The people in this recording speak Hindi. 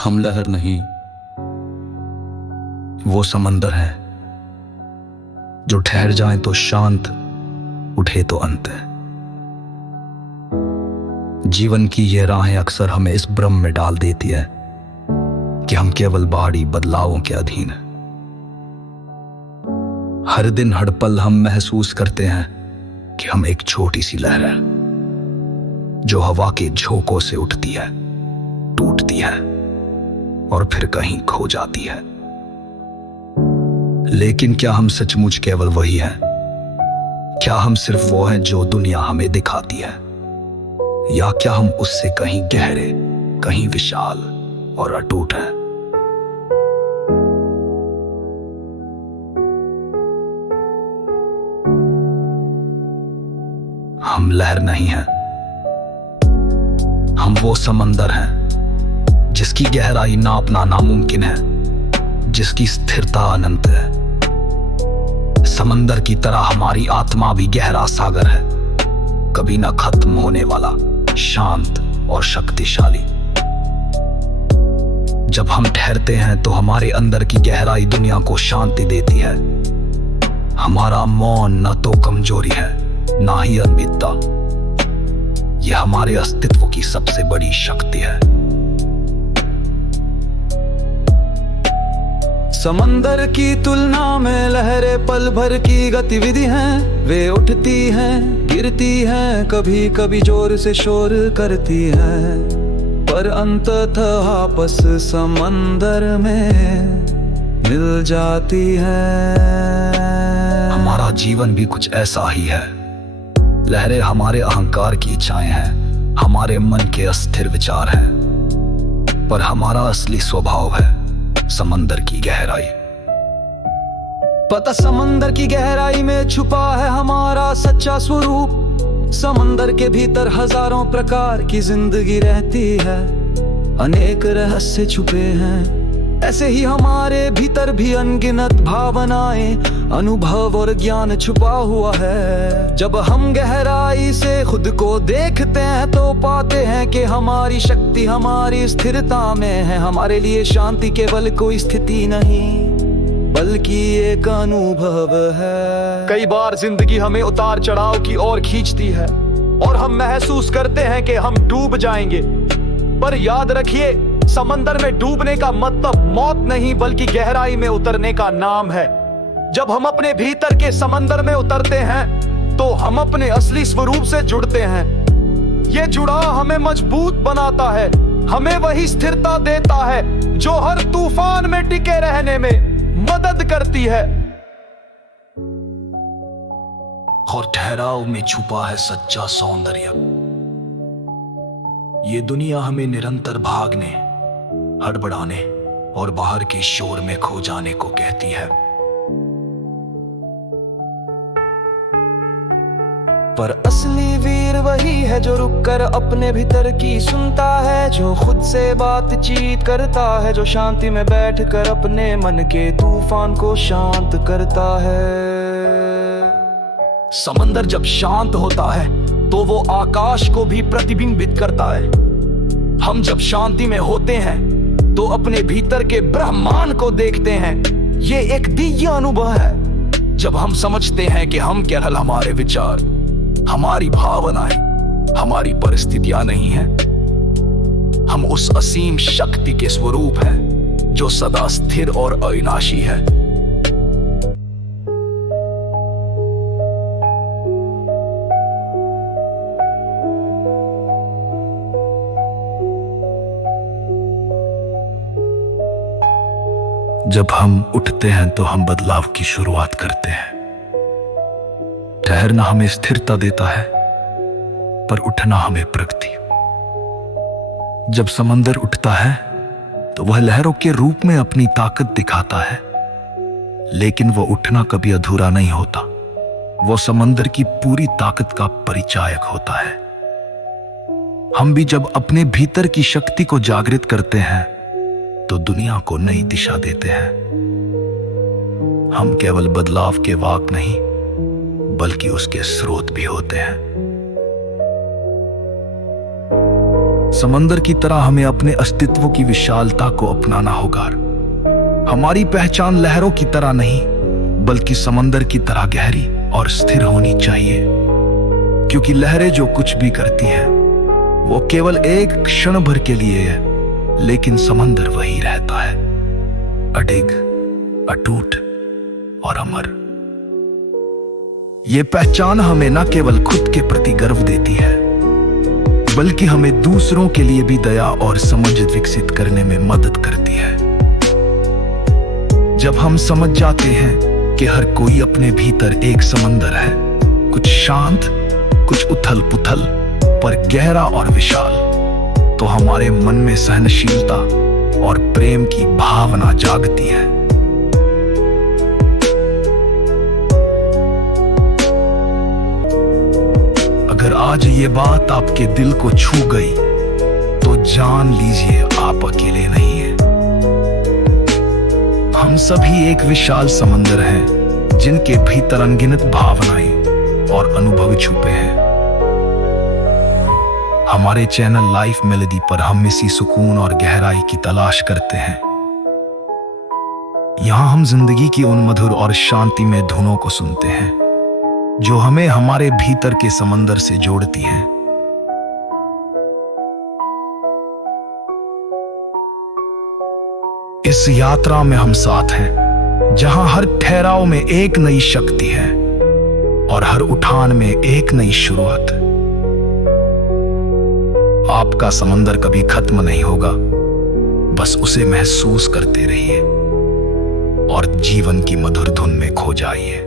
हम लहर नहीं, वो समंदर है जो ठहर जाए तो शांत, उठे तो अंत है। जीवन की ये राहें अक्सर हमें इस भ्रम में डाल देती है कि हम केवल बाहरी बदलावों के अधीन हैं। हर दिन हर पल हम महसूस करते हैं कि हम एक छोटी सी लहर है जो हवा के झोंकों से उठती है, टूटती है और फिर कहीं खो जाती है। लेकिन क्या हम सचमुच केवल वही हैं? क्या हम सिर्फ वो हैं जो दुनिया हमें दिखाती है, या क्या हम उससे कहीं गहरे, कहीं विशाल और अटूट हैं? हम लहर नहीं हैं, हम वो समंदर हैं जिसकी गहराई नापना नामुमकिन है, जिसकी स्थिरता अनंत है। समंदर की तरह हमारी आत्मा भी गहरा सागर है, कभी ना खत्म होने वाला, शांत और शक्तिशाली। जब हम ठहरते हैं तो हमारे अंदर की गहराई दुनिया को शांति देती है। हमारा मौन न तो कमजोरी है, ना ही अलविदा। यह हमारे अस्तित्व की सबसे बड़ी शक्ति है। समंदर की तुलना में लहरें पल भर की गतिविधि हैं। वे उठती हैं, गिरती हैं, कभी कभी जोर से शोर करती हैं, पर अंततः आपस समंदर में मिल जाती हैं। हमारा जीवन भी कुछ ऐसा ही है। लहरें हमारे अहंकार की इच्छाएं हैं, हमारे मन के अस्थिर विचार हैं, पर हमारा असली स्वभाव है समंदर की गहराई। पता समंदर की गहराई में छुपा है हमारा सच्चा स्वरूप। समंदर के भीतर हजारों प्रकार की जिंदगी रहती है, अनेक रहस्य छुपे हैं। ऐसे ही हमारे भीतर भी अनगिनत भावनाएं, अनुभव और ज्ञान छुपा हुआ है। जब हम गहराई से खुद को देखते हैं तो पाते हैं कि हमारी शक्ति हमारी स्थिरता में है। हमारे लिए शांति केवल कोई स्थिति नहीं, बल्कि एक अनुभव है। कई बार जिंदगी हमें उतार चढ़ाव की ओर खींचती है और हम महसूस करते हैं कि हम डूब जाएंगे, पर याद रखिए, समंदर में डूबने का मतलब मौत नहीं बल्कि गहराई में उतरने का नाम है। जब हम अपने भीतर के समंदर में उतरते हैं तो हम अपने असली स्वरूप से जुड़ते हैं। ये जुड़ाव हमें मजबूत बनाता है, हमें वही स्थिरता देता है जो हर तूफान में टिके रहने में मदद करती है। और ठहराव में छुपा है सच्चा सौंदर्य। ये दुनिया हमें निरंतर भागने, हड़बड़ाने और बाहर के शोर में खो जाने को कहती है, पर असली वीर वही है जो रुककर अपने भीतर की सुनता है, जो खुद से बातचीत करता है, जो शांति में बैठकर अपने मन के तूफान को शांत करता है। समंदर जब शांत होता है तो वो आकाश को भी प्रतिबिंबित करता है। हम जब शांति में होते हैं तो अपने भीतर के ब्रह्मांड को देखते हैं। ये एक दिव्य अनुभव है जब हम समझते हैं कि हम केवल हमारे विचार, हमारी भावनाएं, हमारी परिस्थितियां नहीं हैं। हम उस असीम शक्ति के स्वरूप हैं जो सदा स्थिर और अविनाशी है। जब हम उठते हैं तो हम बदलाव की शुरुआत करते हैं। ठहरना हमें स्थिरता देता है, पर उठना हमें प्रगति। जब समंदर उठता है तो वह लहरों के रूप में अपनी ताकत दिखाता है, लेकिन वो उठना कभी अधूरा नहीं होता। वो समंदर की पूरी ताकत का परिचायक होता है। हम भी जब अपने भीतर की शक्ति को जागृत करते हैं तो दुनिया को नई दिशा देते हैं। हम केवल बदलाव के वाहक नहीं बल्कि उसके स्रोत भी होते हैं। समंदर की तरह हमें अपने अस्तित्व की विशालता को अपनाना होगा। हमारी पहचान लहरों की तरह नहीं, बल्कि समंदर की तरह गहरी और स्थिर होनी चाहिए, क्योंकि लहरें जो कुछ भी करती हैं वो केवल एक क्षण भर के लिए है, लेकिन समंदर वही रहता है, अडिग, अटूट और अमर। ये पहचान हमें न केवल खुद के प्रति गर्व देती है, बल्कि हमें दूसरों के लिए भी दया और समझ विकसित करने में मदद करती है। जब हम समझ जाते हैं कि हर कोई अपने भीतर एक समंदर है, कुछ शांत, कुछ उथल पुथल, पर गहरा और विशाल, तो हमारे मन में सहनशीलता और प्रेम की भावना जागती है। अगर आज ये बात आपके दिल को छू गई, तो जान लीजिए आप अकेले नहीं हैं। हम सभी एक विशाल समंदर हैं, जिनके भीतर अनगिनत भावनाएं और अनुभव छुपे हैं। हमारे चैनल लाइफ मेलोडी पर हम इसी सुकून और गहराई की तलाश करते हैं। यहां हम जिंदगी की उन मधुर और शांतिमय धुनों को सुनते हैं, जो हमें हमारे भीतर के समंदर से जोड़ती हैं। इस यात्रा में हम साथ हैं, जहां हर ठहराव में एक नई शक्ति है और हर उठान में एक नई शुरुआत। आपका समंदर कभी खत्म नहीं होगा, बस उसे महसूस करते रहिए और जीवन की मधुर धुन में खो जाइए।